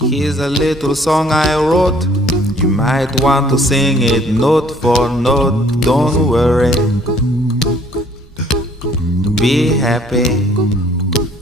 Here's a little song I wrote. You might want to sing it note for note. Don't worry, be happy.